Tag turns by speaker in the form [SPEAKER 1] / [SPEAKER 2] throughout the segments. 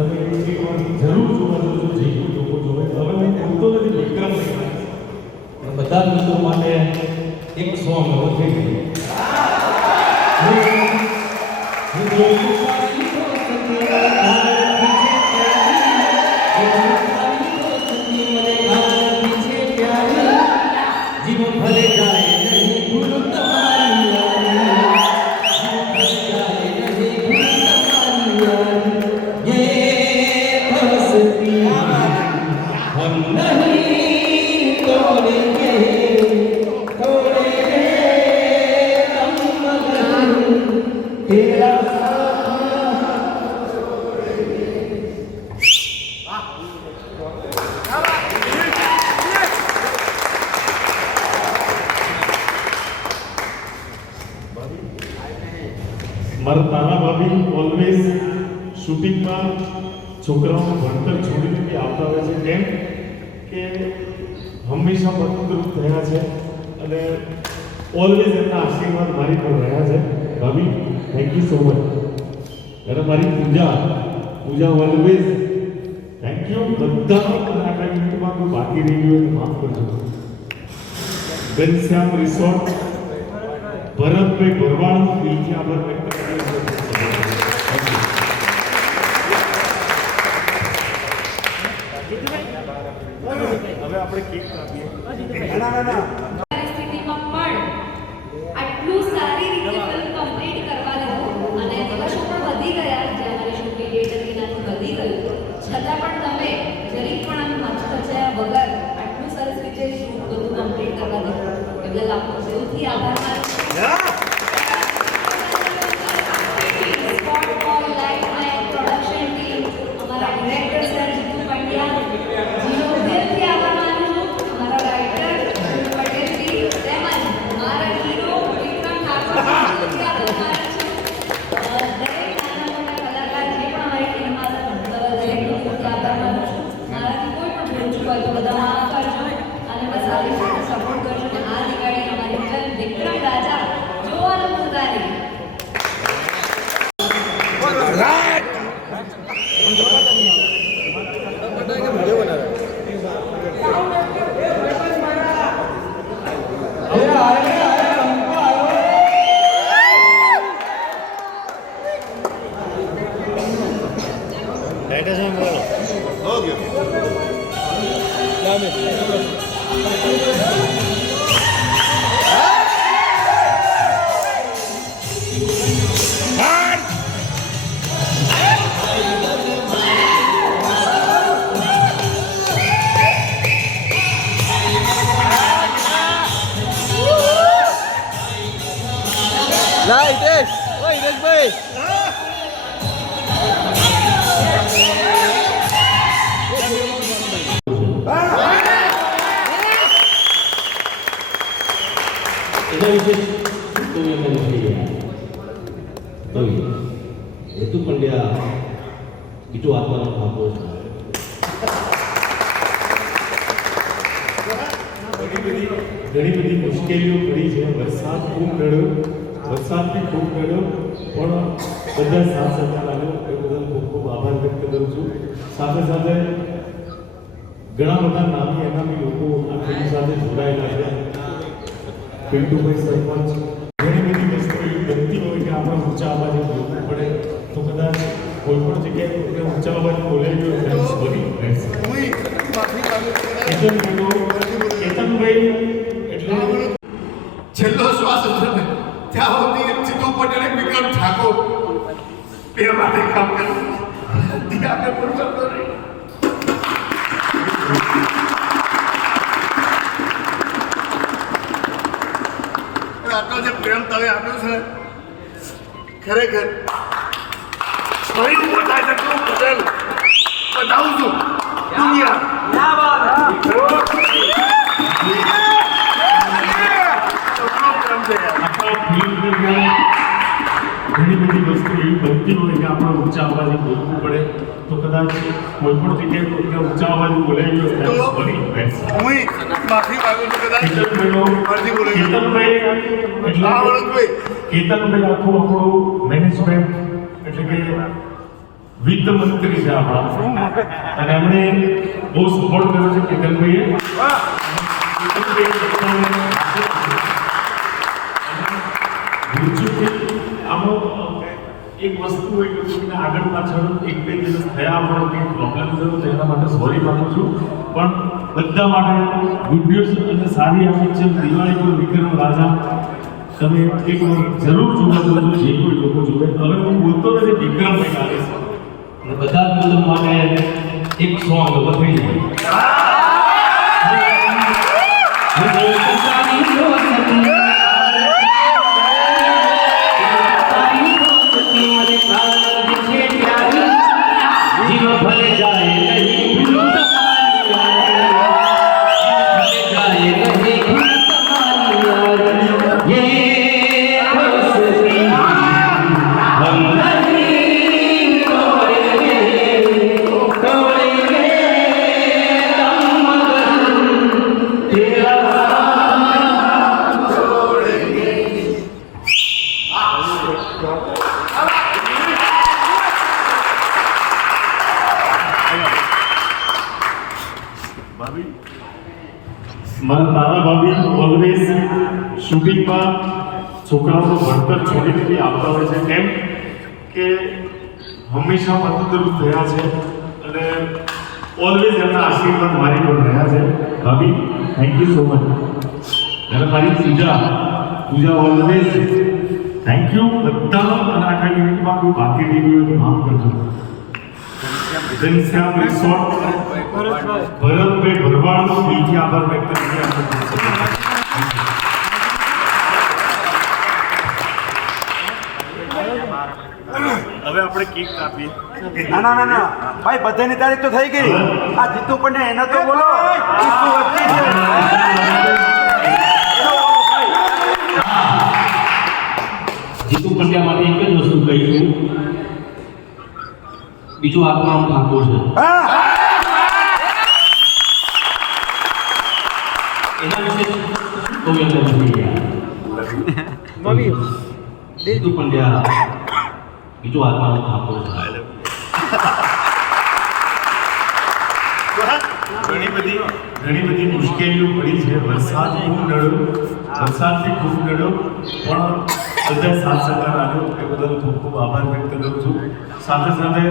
[SPEAKER 1] તમે એક જરૂર જોવા જજો જે કોઈ લોકો જોવે, હવે હું બોલતો નથી વિક્રમ પણ બધા જ મિત્રો માટે એક સોંગ હવે થઈ ગયું. મારા તાના ભાભી ઓલવેઝ શૂટિંગમાં છોકરાઓનું ભણતર છોડીને બી આવતા હોય છે. કેમ કે હંમેશા મદદરૂપ થયા છે અને ઓલવેઝ એમના આશીર્વાદ મારી પર રહ્યા છે. ભાભી થેન્ક યુ સો મચ અને મારી Pooja Pooja always thank you બધા આટલા મિનિટમાં કોઈ બાકી રહી ગયું તો માફ કરજો. ઘનશ્યામ રિસોર્ટ, ભરતભાઈ ભરવાડનું દિલથી આભાર વ્યક્ત કરીએ છીએ Thank you. હવે આપણે કેક કાપીએ
[SPEAKER 2] પરિસ્થિતિમાં પણ આટલું સારી રીતે ફિલ્મ કમ્પ્લીટ કરવા દીધું અને દિવસો પણ વધી ગયા જે અમારી શૂટિંગ ડેટ હતી એનાથી વધી ગયું છતાં પણ તમે જરીક પણ આમ મચકચાયા વગર આટલું સરસ રીતે શૂટ બધું કમ્પ્લીટ કરવા એટલે દિલથી આભાર માનું
[SPEAKER 1] બીજો આત્માનો ભાગો છે ઘણી બધી મુશ્કેલીઓ પડી છે વરસાદ ખૂબ નડ્યો વરસાદ બી ખૂબ નડ્યો પણ બધા સાથ સહકાર આવ્યો એ બદલ ખૂબ ખૂબ આભાર વ્યક્ત કરું છું સાથે સાથે ઘણા બધા નામી એનામી લોકો આ સાથે જોડાયેલા છે પિન્ટુભાઈ સરપંચ
[SPEAKER 3] બે માટે કામ ત્યાં આપણે પૂરું નહીં. આટલો જે પ્રેમ તમે આપ્યો છે ખરેખર. ફરી ઊભો થાય તું બતાવું છું.
[SPEAKER 1] કદાચ કોઈ પણ જગ્યાએ ઊંચા અવાજે બોલાઈ ગયો
[SPEAKER 3] હું માફી માંગુ છું કદાચ.
[SPEAKER 1] કેતનભાઈનો
[SPEAKER 3] ફરીથી બોલાઈ ગયો.
[SPEAKER 1] કેતનભાઈ કેતનભાઈ આખું આપણું મેનેજમેન્ટ એટલે કે વિત્ત મંત્રી છે આપણા. અને એમણે બહુ સપોર્ટ કર્યો છે કેતનભાઈએ. આમાં એક વસ્તુ હોય કે આગળ પાછળ એક બે દિવસ થયા પણ કંઈક પ્રોબ્લેમ થયો તો એના માટે સોરી માગું છું. પણ બધા માટે ગુડ ન્યૂઝ અને સારી આપી છે. દિવાળી પર વિક્રમ રાજા. તમે એક જરૂર જોવા જજો જે કોઈ લોકો જોવે. હવે હું બોલતો નથી વિક્રમ ભાઈ કાલે
[SPEAKER 4] અને બધા જ ફિલ્મ માટે એક સોંગ બતાવી
[SPEAKER 1] મારા તારા ભાભી ઓલવેઝ શૂટિંગમાં છોકરાઓનું ભણતર છોડી દીધી, આવતા હોય છે. કેમ કે હંમેશા મદદરૂપ થયા છે અને ઓલવેઝ એમના આશીર્વાદ મારી પણ રહ્યા છે. ભાભી થેન્ક યુ સો મચ અને મારી Pooja Pooja always. Thank you બધા અને આખા યુનિટમાં કોઈ બાકી ગયું માફ કરજો. ઘનશ્યામ રિસોર્ટ ભરતભાઈ ભરવાડનો દિલથી આભાર વ્યક્ત કરીએ હવે આપણે કેક કાપીએ.
[SPEAKER 5] ના ના ના ના. ભાઈ બધાની તારીખ તો થઈ ગઈ. આ જીતુ પણ એને તો બોલો. જીતુ
[SPEAKER 4] પંડ્યા માટે એક જ વસ્તુ કહીશું બીજું આત્માનું ઠાકોર છે. એના વિશે કહું એમ નથી પંડ્યા બીજું આત્માનું ઠાકોર છે.
[SPEAKER 1] ઘણી બધી ઘણી બધી મુશ્કેલીઓ પડી છે. વરસાદ ખૂબ નડ્યો વરસાદથી ખૂબ નડ્યો પણ બધા સાથ સહકાર આવ્યો એ બદલ ખૂબ ખૂબ આભાર વ્યક્ત કરું છું. સાથે સાથે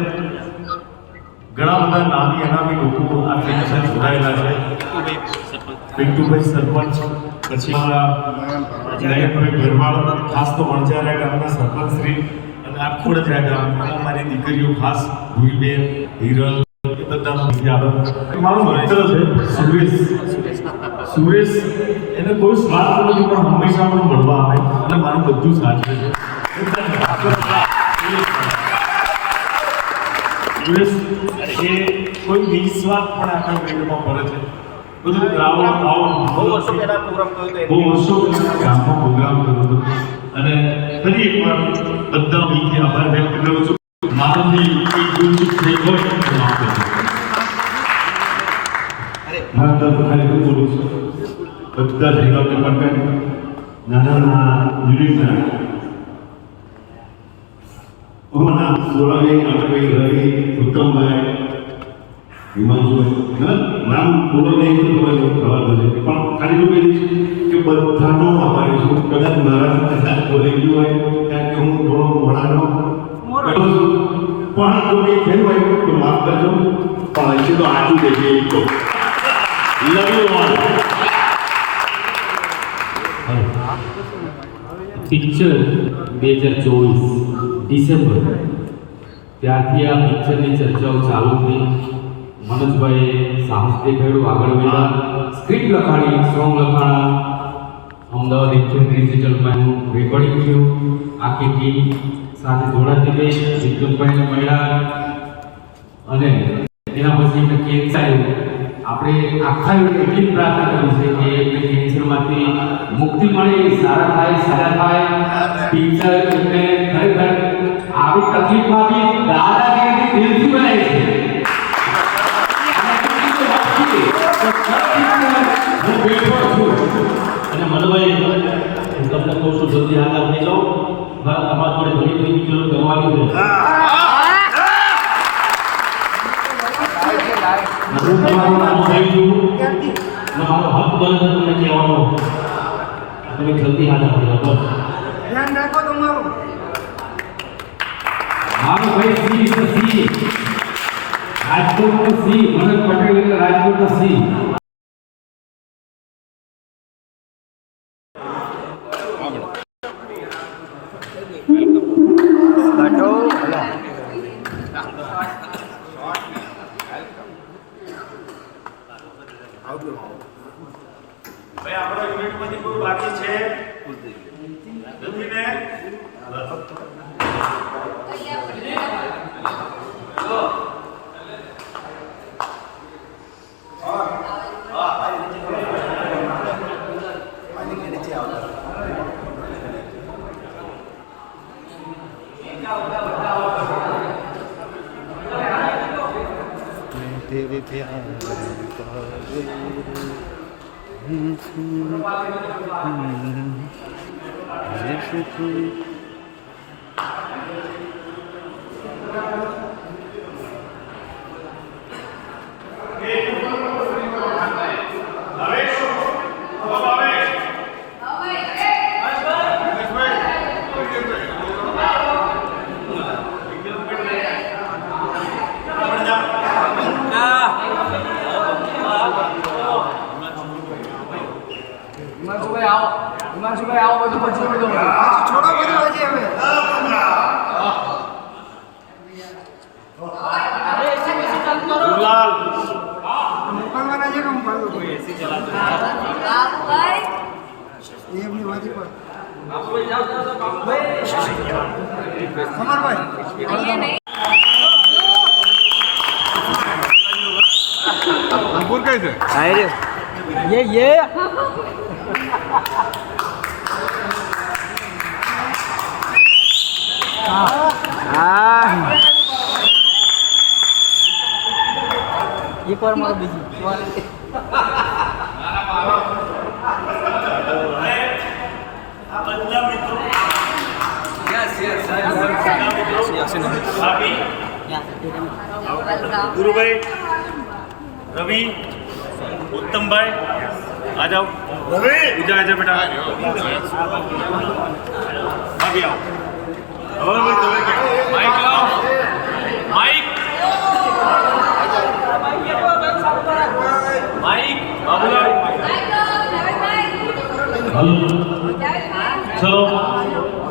[SPEAKER 1] ઘણા બધા નામી અનામી લોકો આ સાથે જોડાયેલા છે. પિન્ટુભાઈ સરપંચ, પછી મારા નયનભાઈ ભરવાડ, ખાસ તો વણજારા ગામના સરપંચ શ્રી અને આખું રજા ગામ અને અમારી દીકરીઓ ખાસ, ભૂલબેન, હિરલ, એ બધા મારો મિત્ર છે, સુરેશ. સુરેશ એને કોઈ સ્વાર્થ નથી પણ હંમેશા પણ મળવા આવે અને મારું બધું સાચવે છે. સુરેશ એ કોઈ નિસ્વાર્થ પણ આખા ફિલ્ડમાં ફરે છે. બધું ગ્રાઉન્ડ આઉટ બહુ વર્ષો પહેલા પ્રોગ્રામ કર્યો બહુ વર્ષો પહેલા ગામમાં પ્રોગ્રામ કર્યો હતો. અને ફરી એકવાર બધા મિલથી આભાર વ્યક્ત કરું છું. મારાથી થઈ હોય મારા બધા જ હેડ ડિપાર્ટમેન્ટ નાના નાના યુનિટના અમારા સોલાણી આપણે રવિ ઉત્તમભાઈ નામ બોલો નહીં તો ખબર થશે પણ કે બધાનો આભારી છું કદાચ મારા કદાચ બોલી ગયું હોય કે હું થોડો મોડાનો પણ જો કંઈ થયું હોય તો માફ તો લવ યુ ઓલ
[SPEAKER 4] પિક્ચર બે હજાર ચોવીસ, ડિસેમ્બર. ત્યારથી આ પિક્ચરની ચર્ચાઓ ચાલુ થઈ. મનોજભાઈએ સાહસ દેખાડ્યું. આગળ વધ્યા સ્ક્રિપ્ટ લખાણી, સોંગ લખાણા. અમદાવાદ એકચુઅલ ડિજિટલમાં એનું રેકોર્ડિંગ થયું. આખી ટીમ સાથે જોડાતી ગઈ વિક્રમભાઈને મળ્યા. અને એના પછી કેન્સર આવ્યું આપણે આખા એટલી પ્રાર્થના કરી છે કે એમને કેન્સરમાંથી મુક્તિ મળે, સારા થાય સારા થાય. ટીચર એમને ખરેખર આવી તકલીફમાં બી દાદાગીરી દિલથી બનાવી છે. અને મનભાઈ હું તમને કહું છું, જલ્દી હાથ આપી જાઓ મારા તમારા જોડે ઘણી બધી પિક્ચરો કરવાની છે હું તમારું નામ અને મારો હક બને છે તમને કહેવાનો તમે જલ્દી મારો ભાઈ સી સી રાજકોટનો સી મનોજ પટેલ એટલે રાજકોટનો સી
[SPEAKER 1] ભાઈ આપણો યુનિટમાંથી કોઈ બાકી છે? નથી ને?
[SPEAKER 6] Thank you.
[SPEAKER 1] અંકુર
[SPEAKER 6] કઈ છે
[SPEAKER 7] આય રે યે યે
[SPEAKER 1] મારો બીજી મિત્રો યસ યસ ગુરુભાઈ રવિ ઉત્તમભાઈ આ જાઓ રવિ પૂજા આજે બેટા ભાભી આવો હવે ભાઈ તમે કે માઈક લાવો માઈક માઈક બાબુલાલ
[SPEAKER 4] હલો ચલો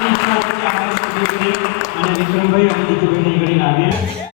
[SPEAKER 1] મારી ઈચ્છા છે
[SPEAKER 7] આપણે સુધી અને વિક્રમભાઈ અને જીતુભાઈની ઘડી
[SPEAKER 8] લાવીએ